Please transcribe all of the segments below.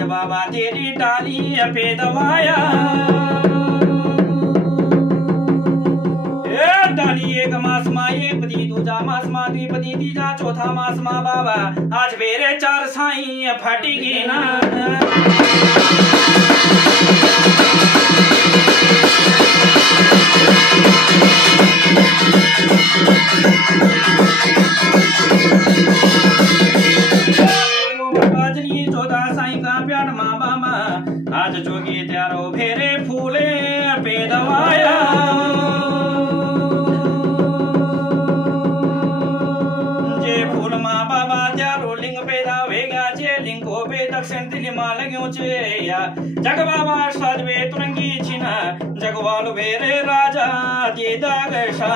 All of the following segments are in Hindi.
आज बाबा तेरी डाली पे दवाया डाली एक मास मा एक पति दूजा मास मा द्विपति तीजा चौथा मास मा बाबा आज मेरे चार साई फटेगी ना चौदह साई का प्यार माँ बाबा आज जोगी त्यारो फेरे फूले पे दवाया जग बाबा साधवे तुरंगी छिना जगवालु बेरे राजा के दागशा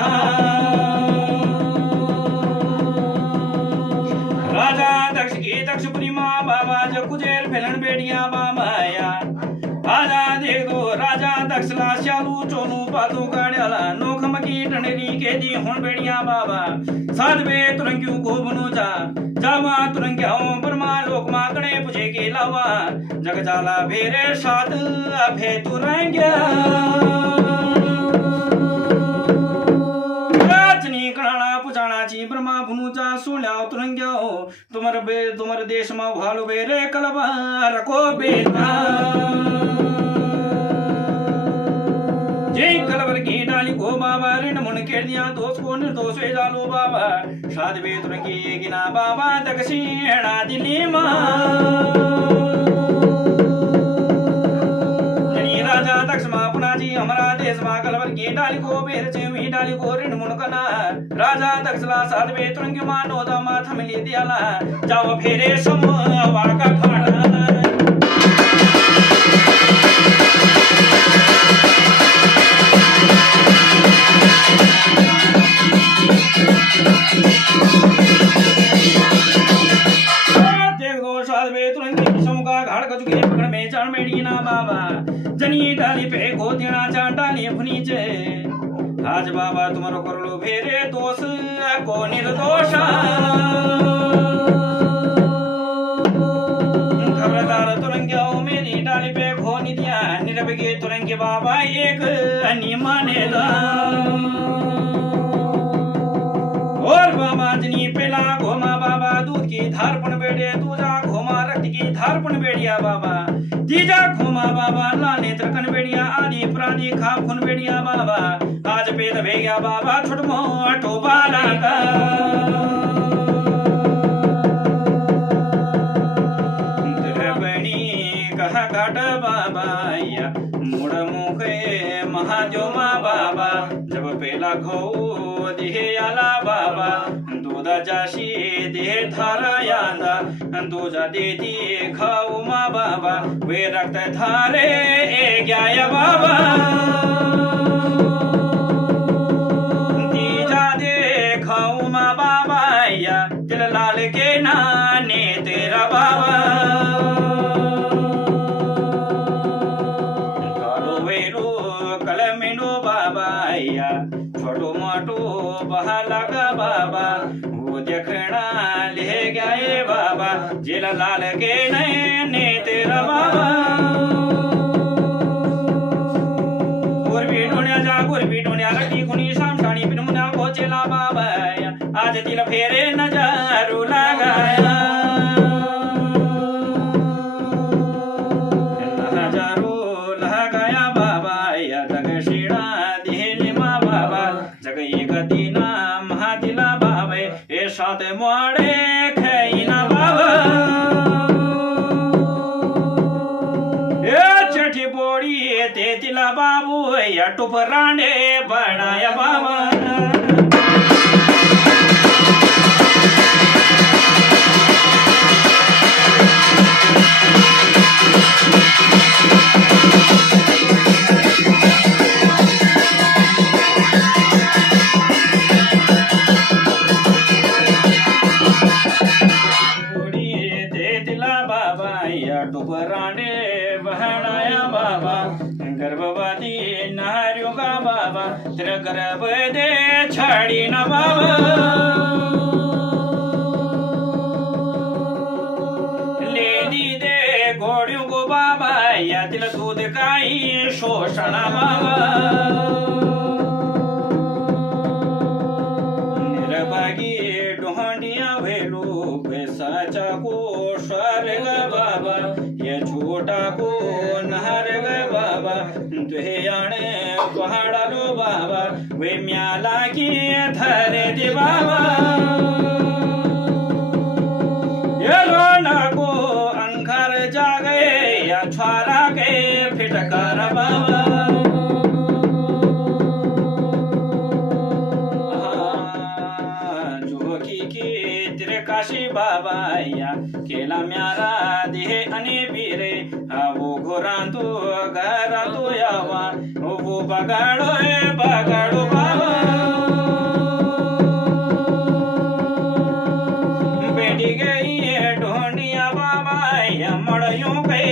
राजा दक्ष की दक्षपुरी माँ बाबा जो कुजेर फैलन बेड़िया बाबाया आजा देख दो राजा दक्षला श्यालू चोनू पातू गाड़ियाला नोखम की टंडरी के दी हुन बेड़िया बाबा साधवे तुरंगियों को बनो जा जावा तुरंगियाओं ब्रह्मा लोक माकड़े पुछे के लावा जग जाला भेरे साध अभे तुरंगिया राजनी कणाना पुजाना ची ब्रह्मा भुनुजा सुल्याओ तुरंगियाओ तुम्हारे देश में भालू बेरे कलबा रखो बेटा जय कलवर की डाली को बाबा ऋण मुन के दिया दोष को निर्दोष वे डालो बाबा साधवे तुरंगी गिना बाबा दक्षिणा दिल्ली माँ राजा दक्ष माँ पुना जी हमारा देश माँ कलवर की डाली को बेर चेवी डाली को ऋण मुन कना राजा दक्षला साधवे तुरंगी माँ नोदा माथ मिली दियाला जाओ फेरे सम वाका खाना जनी डाली पे गोदिना चार डाली भुनीचे आज बाबा तुम्हारो करलो भेरे दोष को निर्दोषा खबरदार तुरंगियाओ मेरी डाली पे खोनी दिया निरभगे तुरंगी बाबा एक माने और बाबा जनी पेला घोमा बाबा दूध की धार पुन बेड़े दूजा घोमा रक्त की धार पुन बेड़िया बाबा जीजा घोमा बाबा लाने तरकन बेड़िया आदि प्रादि खाप खुन बेड़िया बाबा आज पेद भेगा बाबा छुट मोटो बाला का द्रवणी कहा काट बाबा या मुड़ मुखे महाजोमा बाबा जब पेला घो दिहे आला बाबा दूधा जाशी दे थारा यादा दूजा दे दिए खाऊ माँ बाबा वे रक्त थारे ए गया बाबा तीजा दे खाऊ माँ बाबा या दिल लाल के नाने तेरा बाबा कालो वेरो कलमिनो बाबा या छोटो मोटो बहा लगा बाबा वो देखना ले गए बाबा जिला लाल के नैने तेरा बाबा गुरबी ढूंढिया रखी खुनी शाम शानी बिन मुना को चला बाबा आज दिल फेरे नजारू लगाया नजारू लगाया बाबा या दक्षिणा दिहली माँ बाबा जग एक दीना महादिला बाबा ए साथ मोड़े खैना बाबा ए चठी बोड़ी ते तिला बाबू या टुपरांडे बनाया बाबा टुपराने बहनाया बाबा गर्भवती नारियों का बाबा तेरा गर्भ दे छाड़ी ना बाबा ले दी दे घोड़ जोड़ियों को बाबा या तिल दूध काई शोषण बाबा निरभागी ढोंडिया भेलू सचा को स्वर्ग बाबा ये झूठा को नहर्ग बाबा तुहे आने पहाड़ा लो बाबा वे म्याला की धरे दे बाबा ये लोना को अंखर जागे या छारा के फिटकार बाबा काशी बाबा या केला म्यारा देहे अने बीरे वो घोरा तो घरा तो यावा वो बगाड़ो बाबा बेटी गई ढोंडिया बाबा या मड़ियों के